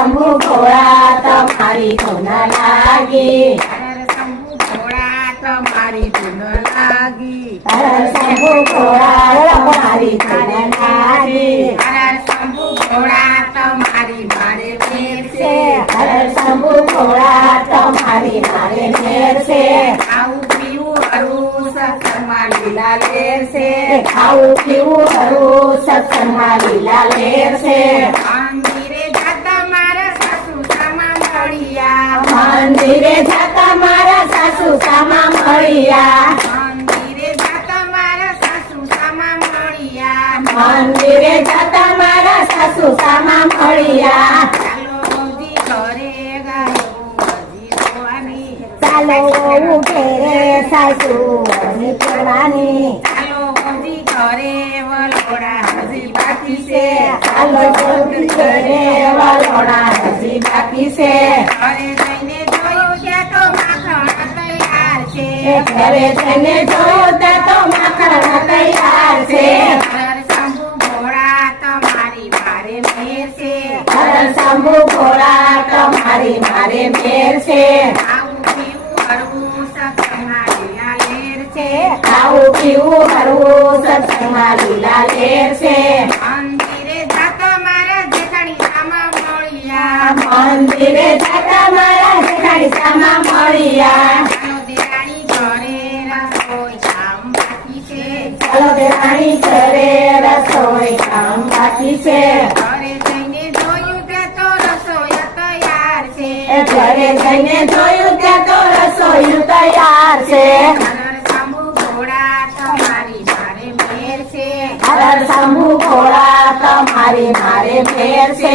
શંભુ ભોળા તમારી ધૂન લાગી હર શંભુ ભોળા તમારી ધૂન લાગી હર શંભુ ભોળા તમારી ધૂન લાગી હર શંભુ ભોળા તમારી મારે મેર છે છે હર શંભુ ભોળા તમારી મારે મેર છે આવું પીવું હરવું સત્સંગમાં લીલા લેર છે ખાવું પીવું હરવું સત્સંગમાં લીલા લેર છે મંદિરે જતા મારા સાસુ સામા મળ્યા મંદિરે જતા મારા સાસુ સામા મળ્યા મંદિરે જતા મારા સાસુ સામા મળ્યા ચાલો હજી ઘરે ગયો હજી જોવાની ચાલો ઉઠે રે સાસુ હજી પુરાણી ચાલો હજી ઘરે વલોડા હજી બાકી છે ચાલો ઉઠે રે વલોણા હજી બાકી છે તૈયાર છે એ જોતા તો માખણ તૈયાર છે. શંભુ ભોળા તમારી મારે મેર છે. શંભુ ભોળા તમારી મારે મેર છે. આવું પીવું હરવું સત્સંગમાં લીલા લેર છે. ખાવું પીવું હરવું સત્સંગમાં લીલા લેર છે. મંદિરે જતા મારા જેઠાણી સામા મળ્યા. મંદિરે જતા મારા જેઠાણી સામા મળ્યા. રાણી ચરે રસોઈ કામ બાકી છે. ઘરે જઈને જોયું કે તો રસોઈ તૈયાર છે. સામુ ઘોડા તમારી મારે ફેર છે.